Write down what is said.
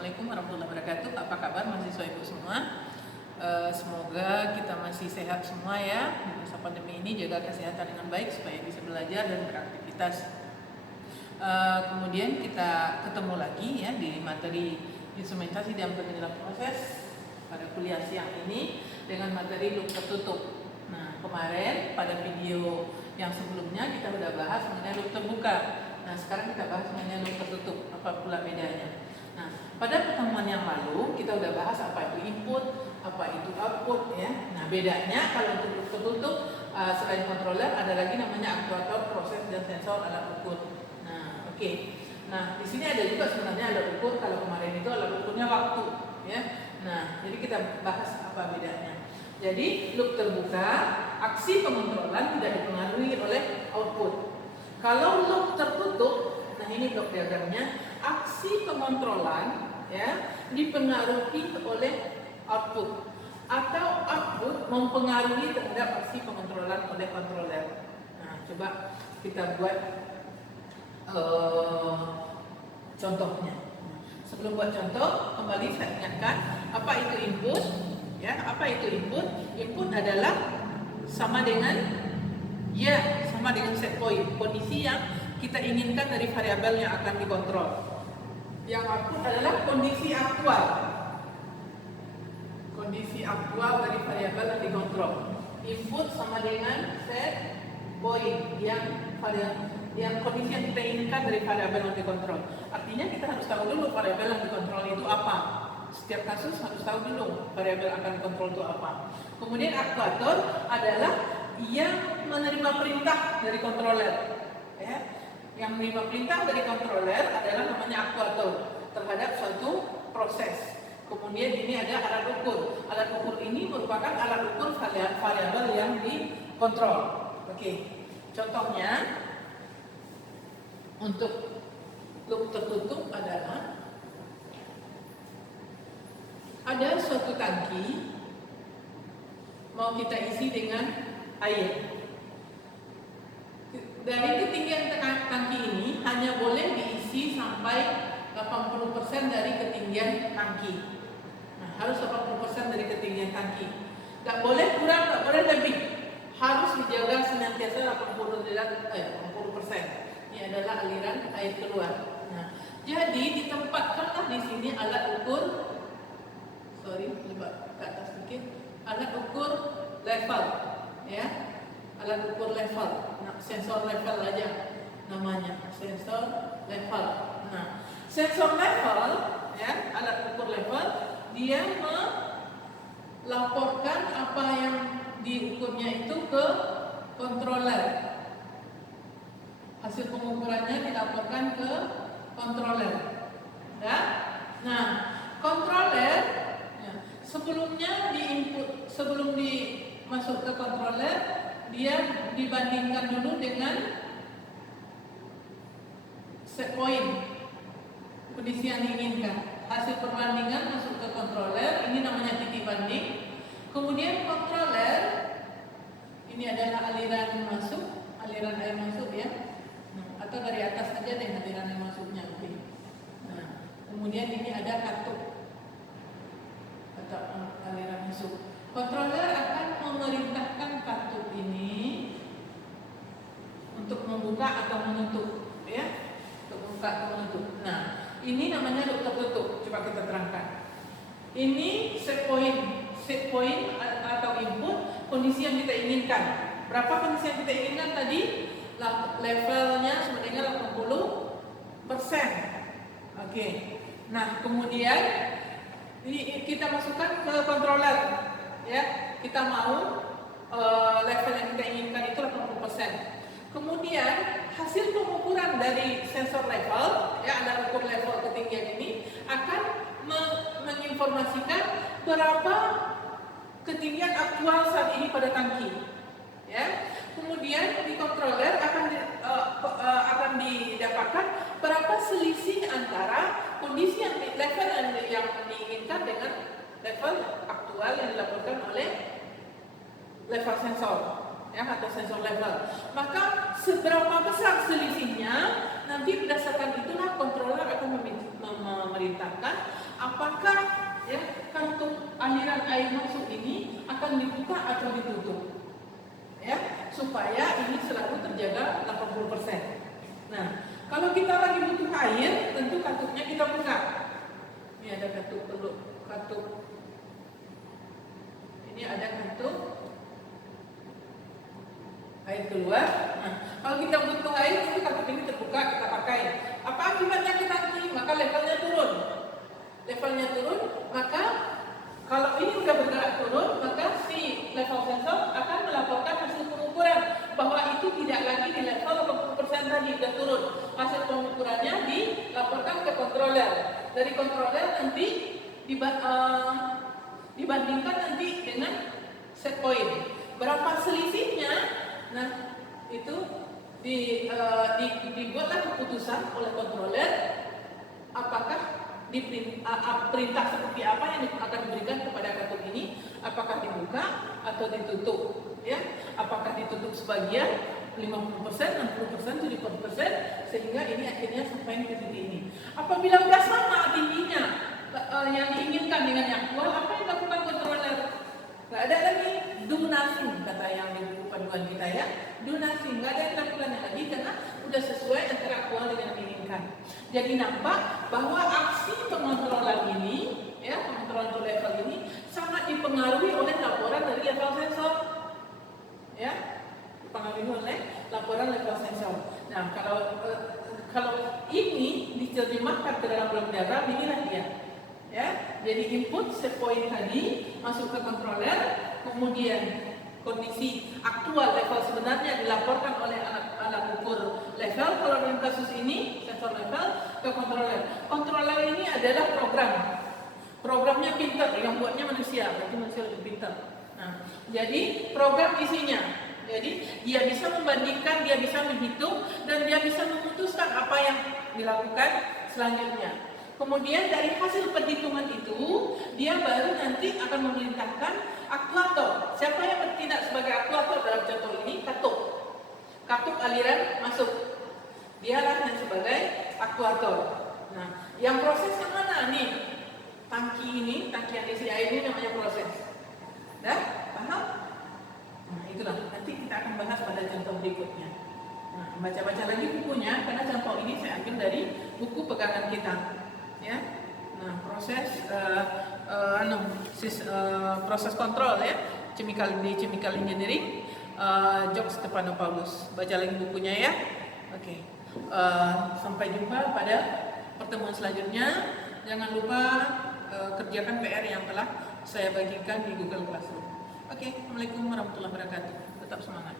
Assalamualaikum warahmatullahi wabarakatuh. Apa kabar mahasiswa ibu semua? Semoga kita masih sehat semua ya. Di masa pandemi ini jaga kesehatan dengan baik supaya bisa belajar dan beraktivitas. Kemudian kita ketemu lagi ya di materi instrumentasi dan penilaian proses pada kuliah siang ini dengan materi loop tertutup. Nah, kemarin pada video yang sebelumnya kita sudah bahas mengenai loop terbuka. Nah, sekarang kita bahas mengenai loop tertutup. Apa pula bedanya? Nah, pada pertemuan yang lalu kita sudah bahas apa itu input, apa itu output ya. Nah, bedanya kalau untuk loop tertutup selain controller ada lagi namanya aktuator, proses dan sensor alat ukur. Nah, oke. Nah, di sini ada juga sebenarnya alat ukur. Kalau kemarin itu alat ukurnya waktu ya. Nah, jadi kita bahas apa bedanya. Jadi loop terbuka, aksi pengontrolan tidak dipengaruhi oleh output. Kalau loop tertutup, nah ini blok diagramnya, aksi pengontrolan ya dipengaruhi oleh output atau output mempengaruhi terhadap aksi pengontrolan oleh controller. Nah, coba kita buat contohnya. Sebelum buat contoh, kembali saya ingatkan apa itu input ya, apa itu input? Input adalah sama dengan sama dengan set point, kondisi yang kita inginkan dari variabel yang akan dikontrol. Yang output adalah kondisi aktual. Kondisi aktual dari variabel yang dikontrol. Input sama dengan set point yang kondisi yang kita inginkan dari variabel yang dikontrol. Artinya kita harus tahu dulu variabel yang dikontrol itu apa. Setiap kasus harus tahu dulu variabel akan dikontrol itu apa. Kemudian aktuator adalah yang menerima perintah dari controller ya. Yang menerima perintah dari controller adalah namanya aktuator terhadap suatu proses. Kemudian ini ada alat ukur. Alat ukur ini merupakan alat ukur variabel yang dikontrol. Oke. Contohnya untuk loop tertutup adalah ada suatu tangki mau kita isi dengan air. Dari ketinggian tangki ini hanya boleh diisi sampai 80% dari ketinggian tangki. Nah, harus 80% dari ketinggian tangki. Gak boleh kurang, gak boleh lebih. Harus dijaga senantiasa 80%. Ini adalah aliran air keluar. Nah, jadi ditempatkanlah di sini alat ukur. Coba ke atas sedikit. Alat ukur level, ya. Alat ukur level. Nah, sensor level aja namanya, sensor level. Nah, sensor level, ya, alat ukur level, dia melaporkan apa yang diukurnya itu ke controller. Hasil pengukurannya dilaporkan ke controller, ya. Nah, controller ya, sebelumnya diinput, sebelum dimasuk ke controller, dia dibandingkan dulu dengan set point kondisi yang diinginkan. Hasil perbandingan masuk ke controller, ini namanya titik banding. Kemudian controller, ini adalah aliran masuk, aliran air masuk ya. Atau dari atas saja deh aliran air masuknya. Oke. Nah, kemudian ini ada katup atau aliran masuk. Controller akan memerintahkan katup ini untuk membuka atau menutup, ya, untuk membuka atau menutup. Nah, ini namanya loop tertutup. Coba kita terangkan. Ini set point atau input kondisi yang kita inginkan. Berapa kondisi yang kita inginkan tadi? Levelnya sebenarnya 80%. Oke. Nah, kemudian ini kita masukkan ke controller. Ya, kita mau level yang kita inginkan itu 80%. Kemudian hasil pengukuran dari sensor level, ya, ada ukur level ketinggian ini akan menginformasikan berapa ketinggian aktual saat ini pada tangki. Ya, kemudian di controller akan didapatkan berapa selisih antara kondisi level yang diinginkan dengan level aktual yang dilaporkan oleh level sensor, ya, atau sensor level. Maka seberapa besar selisihnya, nanti berdasarkan itulah controller akan memerintahkan air masuk ini akan dibuka atau ditutup, ya, supaya ini selalu terjaga 80%. Nah, kalau kita lagi butuh air, tentu katupnya kita buka. Ini ada katup. Ini ada katup air keluar. Nah, kalau kita butuh air, tentu katup ini terbuka, kita pakai. Apa akibatnya kita nanti? Maka levelnya turun. Maka kalau ini sudah bergerak turun, maka si level sensor akan melaporkan hasil pengukuran bahwa itu tidak lagi di level 80% tadi, sudah turun. Hasil pengukurannya dilaporkan ke controller. Dari controller nanti dibandingkan nanti dengan set point. Berapa selisihnya? Nah, itu dibuatlah keputusan oleh controller apakah perintah seperti apa yang akan diberikan kepada katup ini, apakah dibuka atau ditutup, ya? Apakah ditutup sebagian 50%, 60%, 70%, sehingga ini akhirnya sampai ke titik ini. Apabila sudah sama tingginya yang diinginkan dengan yang aktual, apa yang dilakukan controller? Nggak ada lagi do nothing, kata yang di buku panduan kita, ya. Do nothing, nggak ada yang dilakukan lagi karena sudah sesuai antara aktual dengan yang diinginkan. Jadi nampak bahwa aksi pengontrolan ini, ya, pengontrolan to level ini sangat dipengaruhi oleh laporan dari level sensor, ya, dipengaruhi oleh laporan level sensor. Nah, kalau ini diterjemahkan ke dalam blok diagram, inilah dia. Ya, jadi input set point tadi masuk ke controller, kemudian kondisi aktual level sebenarnya dilaporkan oleh alat ukur level. Kalau dalam kasus ini sensor level ke controller. Controller ini adalah programnya pintar, yang buatnya manusia, berarti manusia lebih pintar. Nah, jadi program isinya, jadi dia bisa membandingkan, dia bisa menghitung, dan dia bisa memutuskan apa yang dilakukan selanjutnya. Kemudian dari hasil perhitungan itu, dia baru nanti akan memerintahkan aktuator. Siapa yang bertindak sebagai aktuator dalam contoh ini? Katup aliran masuk. Dialah yang sebagai aktuator. Nah, yang proses yang mana nih? Tangki yang isi air ini namanya proses. Dah? Paham? Nah, itulah. Nanti kita akan bahas pada contoh berikutnya. Nah, baca-baca lagi bukunya, karena contoh ini saya ambil dari buku pegangan kita. Ya, nah proses proses kontrol, ya, chemical engineering, George Stephanopoulos. Baca lagi bukunya, ya. Oke. Sampai jumpa pada pertemuan selanjutnya. Jangan lupa kerjakan PR yang telah saya bagikan di Google Classroom. Oke, Assalamualaikum warahmatullahi wabarakatuh. Tetap semangat.